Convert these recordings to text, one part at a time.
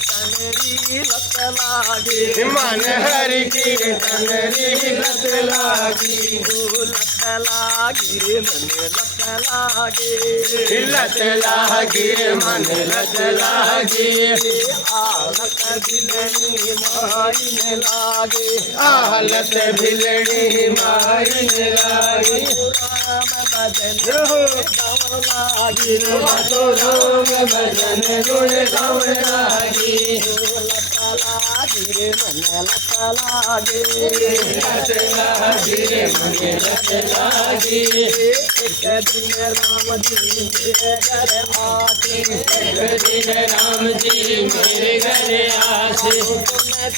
कीर्तन री लत लागे मन हरि कीर्तन री लत लागी लत लागी रे मन लत लागे लत लागी मन लत लागी आलत बिलनी मारिने लागे आहलत भिलड़ी मारिन लागी राम भजन गावन लागी तो राम भजन गुण गावन लागी लत लागी रे मन लत लागे लत लागी मन लत लागी एक दिन राम जी मेरे घर आते एक दिन राम जी मेरे घर आसे तूने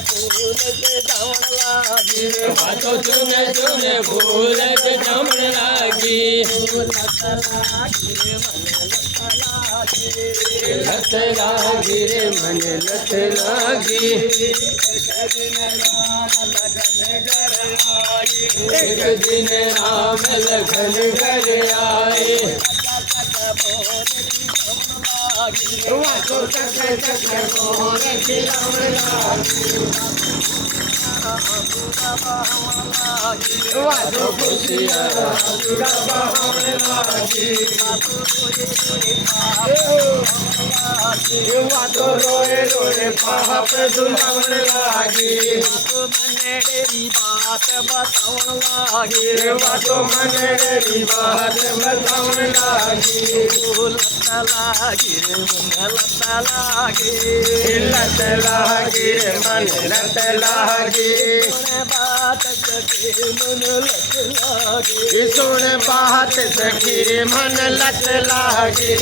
फूल के गावन लागी बातों चुने चुने फूल के जमन लागी लत लागी रे मन लत लागे लत लागी रे मन लत लागी एक दिन राम लखन घर आए वातो तक तक मोर खिलावन लागी वातो खुशियाँ पूरा बहावन लागी वातो रोए रोए पाप धुलावन लागी मेरी बात बतावन लागे वातो मन री बात बतावन लागी लत लागे मन लत लागे लत लागी मन लत लागी बात सके मन लत लागे सुन बात सखी मन लत लागी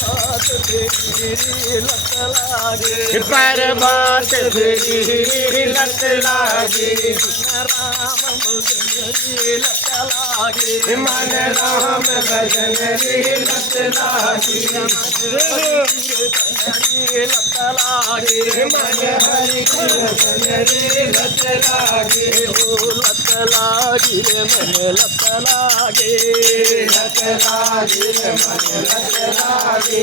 बात तेरी लत लागे पर बात तेरी लत लागी राम भजन लत लागे मन राम भजन री लत लागी लत लागे मन हरि कीर्तन री लत लागी लत लागे मन लत लागे लत लागी मन लत लागी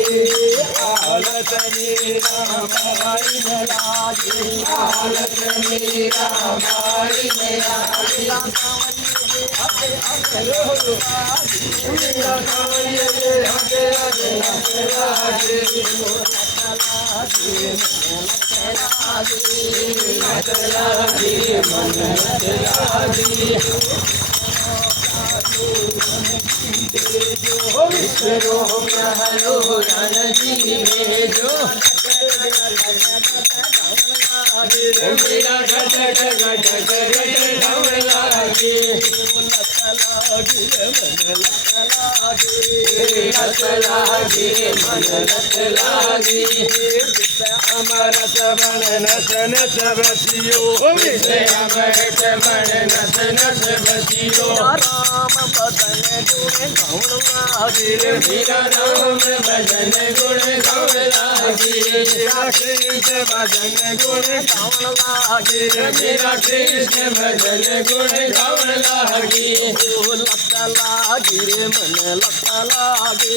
आलत मीरा माई न लागी आलत मीरा माई न लागी मीरा माई रे हटे हटे हटे लागी लत लागी मन लत लागी विष्णु हलो रणजी में जो मेरा गट गट गट गट गावन लागी लत लागी मन लत लागी अमर सबन नस नस बसियो अमृत बन नस नस बसियो राम बदन गुण गावन लागे मेरा राम भजन गुण गावन लागी मेरा कृष्ण भजन गुण गावन लागे मेरा कृष्ण भजन गुण गावन लागी लत लागे रे मन लत लागे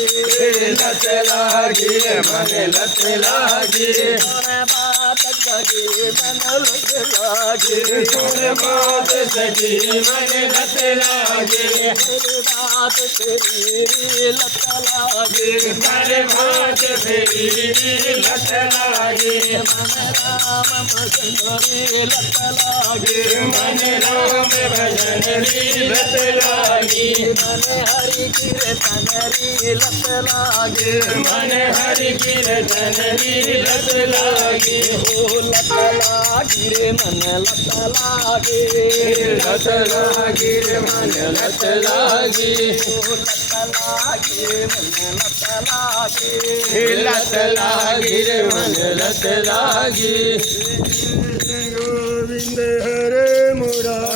लत लागी मन लत लागी बात जगे मन लत लागे सुन बात सजी मन लत लागी बात तेरी लत लागे पर बात तेरी लत लागी मन राम भजन लत लागे मन राम भजन री लत लागी मन हरि कीर्तन री लत लागे मन हरि कीर्तन री लत लागी लत लागे रे मन लत लागे लत लागी मन लत लागी लत लागे मन लत लागे लत लागी मन लत लागी गोविंद हरे मुरारी